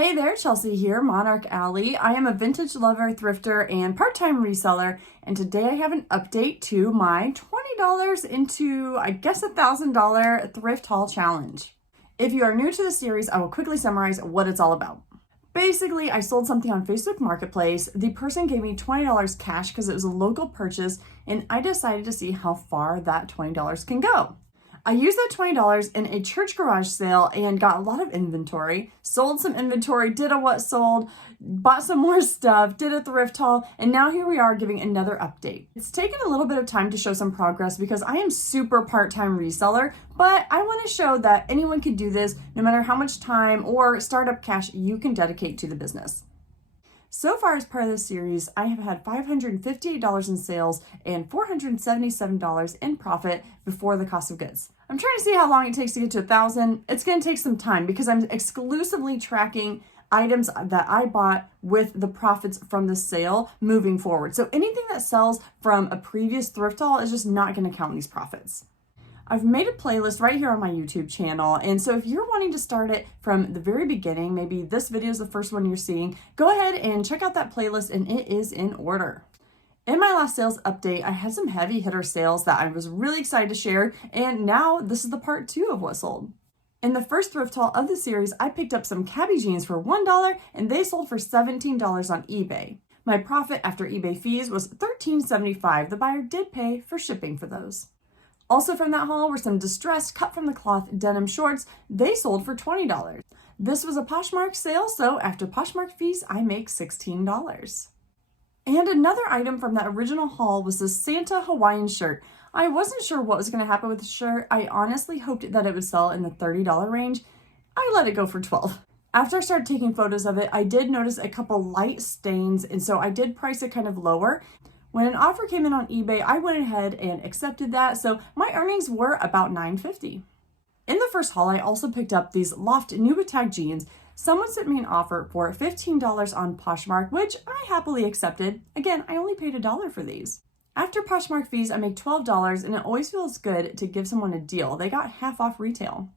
Hey there, Chelsea here, MonarchAlley. I am a vintage lover, thrifter, and part-time reseller, and today I have an update to my $20 into, I guess, $1,000 thrift haul challenge. If you are new to the series, I will quickly summarize what it's all about. Basically, I sold something on Facebook Marketplace. The person gave me $20 cash because it was a local purchase, and I decided to see how far that $20 can go. I used that $20 in a church garage sale and got a lot of inventory, sold some inventory, did a what sold, bought some more stuff, did a thrift haul, and now here we are giving another update. It's taken a little bit of time to show some progress because I am super part-time reseller, but I want to show that anyone can do this no matter how much time or startup cash you can dedicate to the business. So far as part of this series, I have had $558 in sales and $477 in profit before the cost of goods. I'm trying to see how long it takes to get to 1,000. It's going to take some time because I'm exclusively tracking items that I bought with the profits from the sale moving forward. So anything that sells from a previous thrift haul is just not going to count these profits. I've made a playlist right here on my YouTube channel, and so if you're wanting to start it from the very beginning, maybe this video is the first one you're seeing, go ahead and check out that playlist and it is in order. In my last sales update, I had some heavy hitter sales that I was really excited to share, and now this is the part 2 of what sold. In the first thrift haul of the series, I picked up some cabbie jeans for $1 and they sold for $17 on eBay. My profit after eBay fees was $13.75. The buyer did pay for shipping for those. Also from that haul were some distressed cut from the cloth denim shorts. They sold for $20. This was a Poshmark sale, so after Poshmark fees, I make $16. And another item from that original haul was this Santa Hawaiian shirt. I wasn't sure what was going to happen with the shirt. I honestly hoped that it would sell in the $30 range. I let it go for $12. After I started taking photos of it, I did notice a couple light stains, and so I did price it kind of lower. When an offer came in on eBay, I went ahead and accepted that, so my earnings were about $9.50. In the first haul, I also picked up these Loft Nubatag jeans. Someone sent me an offer for $15 on Poshmark, which I happily accepted. Again, I only paid $1 for these. After Poshmark fees, I make $12, and it always feels good to give someone a deal. They got half off retail.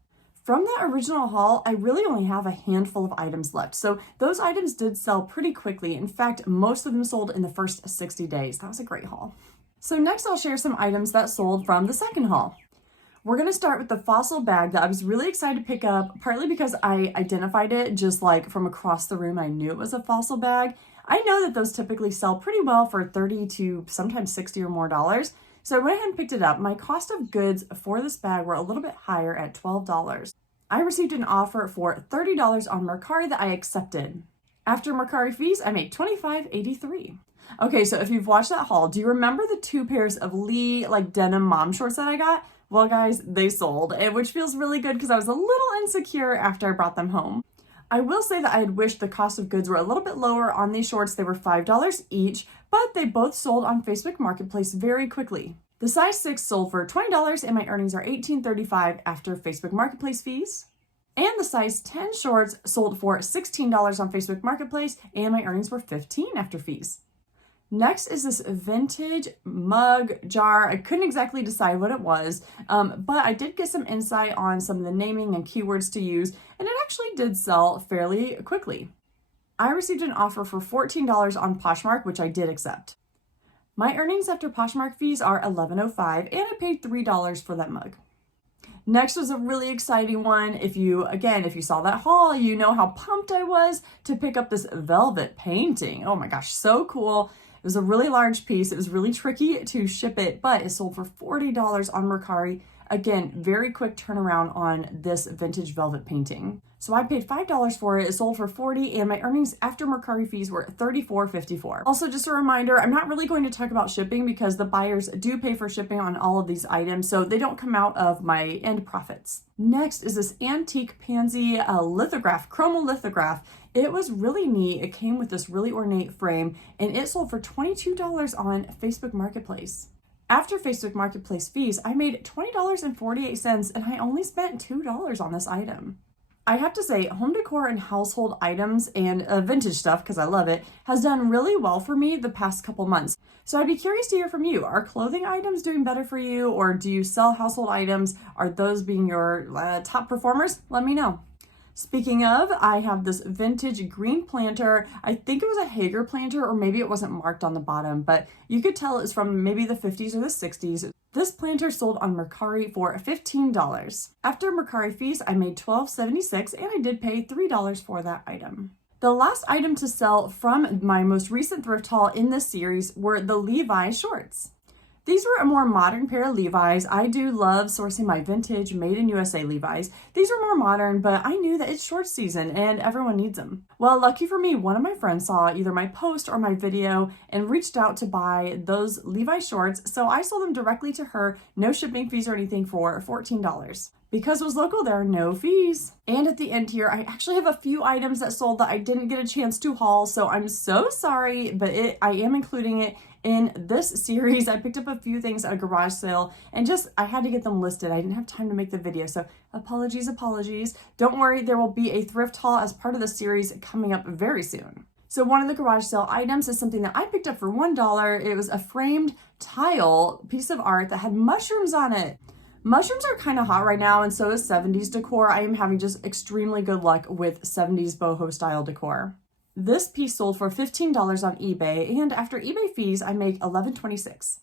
From that original haul, I really only have a handful of items left. So those items did sell pretty quickly. In fact, most of them sold in the first 60 days. That was a great haul. So next I'll share some items that sold from the second haul. We're going to start with the fossil bag that I was really excited to pick up, partly because I identified it just like from across the room. I knew it was a fossil bag. I know that those typically sell pretty well for $30 to sometimes $60 or more dollars. So I went ahead and picked it up. My cost of goods for this bag were a little bit higher at $12. I received an offer for $30 on Mercari that I accepted. After Mercari fees, I made $25.83. Okay, so if you've watched that haul, do you remember the 2 pairs of Lee denim mom shorts that I got? Well, guys, they sold, which feels really good because I was a little insecure after I brought them home. I will say that I had wished the cost of goods were a little bit lower on these shorts. They were $5 each, but they both sold on Facebook Marketplace very quickly. The size 6 sold for $20 and my earnings are $18.35 after Facebook Marketplace fees. And the size 10 shorts sold for $16 on Facebook Marketplace and my earnings were $15 after fees. Next is this vintage mug jar. I couldn't exactly decide what it was, but I did get some insight on some of the naming and keywords to use, and it actually did sell fairly quickly. I received an offer for $14 on Poshmark, which I did accept. My earnings after Poshmark fees are $11.05, and I paid $3 for that mug. Next was a really exciting one. If you saw that haul, you know how pumped I was to pick up this velvet painting. Oh my gosh, so cool. It was a really large piece. It was really tricky to ship it, but it sold for $40 on Mercari. Again, very quick turnaround on this vintage velvet painting. So I paid $5 for it. It sold for $40, and my earnings after Mercari fees were $34.54. Also, just a reminder, I'm not really going to talk about shipping because the buyers do pay for shipping on all of these items, so they don't come out of my end profits. Next is this antique pansy lithograph, chromolithograph. It was really neat. It came with this really ornate frame, and it sold for $22 on Facebook Marketplace. After Facebook Marketplace fees, I made $20.48, and I only spent $2 on this item. I have to say, home decor and household items and vintage stuff, because I love it, has done really well for me the past couple months. So I'd be curious to hear from you. Are clothing items doing better for you, or do you sell household items? Are those being your top performers? Let me know. Speaking of, I have this vintage green planter. I think it was a Hager planter, or maybe it wasn't marked on the bottom, but you could tell it's from maybe the 50s or the 60s. This planter sold on Mercari for $15. After Mercari fees, I made $12.76, and I did pay $3 for that item. The last item to sell from my most recent thrift haul in this series were the Levi shorts. These were a more modern pair of Levi's. I do love sourcing my vintage made in USA Levi's. These are more modern, but I knew that it's short season and everyone needs them. Well, lucky for me, one of my friends saw either my post or my video and reached out to buy those Levi shorts, so I sold them directly to her, no shipping fees or anything, for $14. Because it was local, there are no fees. And at the end here, I actually have a few items that sold that I didn't get a chance to haul, so I'm so sorry, but I am including it in this series. I picked up a few things at a garage sale and I had to get them listed. I didn't have time to make the video, so apologies. Don't worry, there will be a thrift haul as part of the series coming up very soon. So one of the garage sale items is something that I picked up for $1. It was a framed tile piece of art that had mushrooms on it. Mushrooms are kind of hot right now, and so is 70s decor. I am having just extremely good luck with 70s boho style decor. This piece sold for $15 on eBay, and after eBay fees, I make $11.26.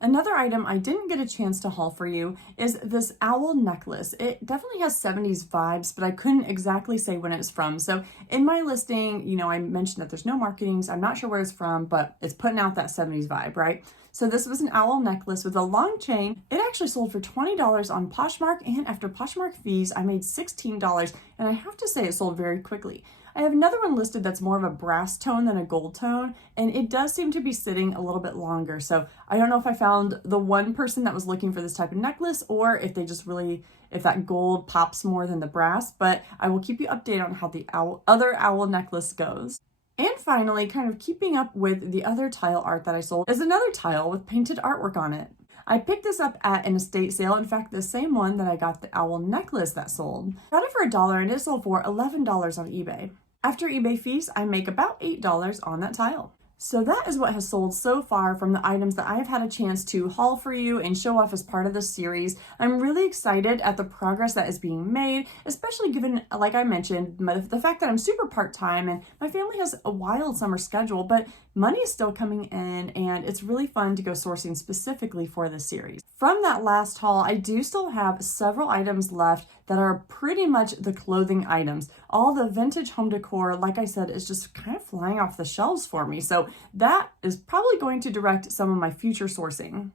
Another item I didn't get a chance to haul for you is this owl necklace. It definitely has 70s vibes, but I couldn't exactly say when it's from. So in my listing, I mentioned that there's no markings. I'm not sure where it's from, but it's putting out that 70s vibe, right? So this was an owl necklace with a long chain. It actually sold for $20 on Poshmark, and after Poshmark fees, I made $16, and I have to say it sold very quickly. I have another one listed that's more of a brass tone than a gold tone, and it does seem to be sitting a little bit longer. So I don't know if I found the one person that was looking for this type of necklace, or if they just if that gold pops more than the brass, but I will keep you updated on how the other owl necklace goes. And finally, kind of keeping up with the other tile art that I sold, is another tile with painted artwork on it. I picked this up at an estate sale. In fact, the same one that I got the owl necklace that sold. Got it for $1, and it sold for $11 on eBay. After eBay fees, I make about $8 on that tile. So that is what has sold so far from the items that I have had a chance to haul for you and show off as part of this series. I'm really excited at the progress that is being made, especially given, like I mentioned, the fact that I'm super part-time and my family has a wild summer schedule, but money is still coming in, and it's really fun to go sourcing specifically for this series. From that last haul, I do still have several items left that are pretty much the clothing items. All the vintage home decor, like I said, is just kind of flying off the shelves for me. So that is probably going to direct some of my future sourcing.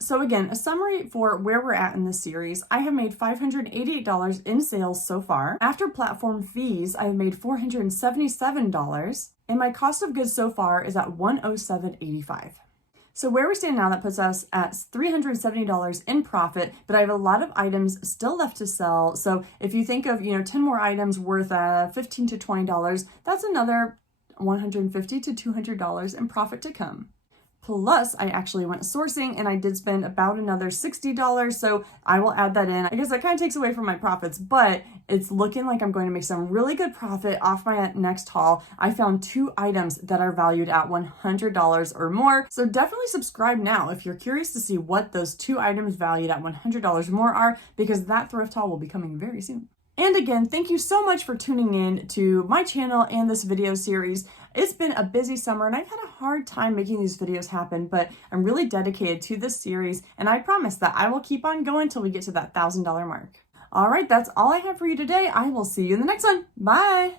So again, a summary for where we're at in this series. I have made $588 in sales so far. After platform fees, I have made $477, and my cost of goods so far is at $107.85. So where we stand now, that puts us at $370 in profit, but I have a lot of items still left to sell. So if you think of, 10 more items worth $15 to $20, that's another $150 to $200 in profit to come. Plus, I actually went sourcing and I did spend about another $60, so I will add that in. I guess that kind of takes away from my profits, but it's looking like I'm going to make some really good profit off my next haul. I found 2 items that are valued at $100 or more, so definitely subscribe now if you're curious to see what those 2 items valued at $100 more are, because that thrift haul will be coming very soon. And again, thank you so much for tuning in to my channel and this video series. It's been a busy summer and I've had a hard time making these videos happen, but I'm really dedicated to this series, and I promise that I will keep on going till we get to that $1,000 mark. All right, that's all I have for you today. I will see you in the next one. Bye.